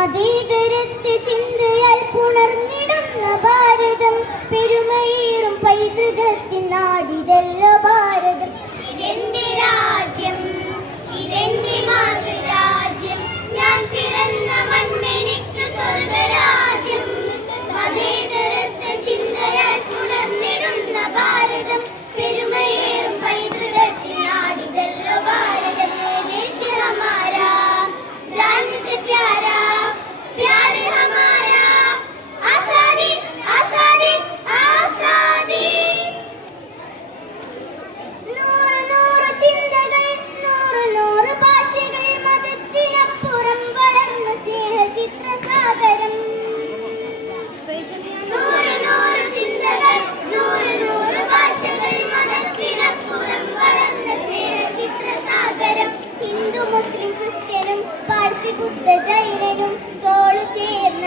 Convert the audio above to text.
മതേതരത്തെ ചിന്തയാൽ പുണർന്നിടുന്ന കുബ്ധ ജൈനനും ചേർന്ന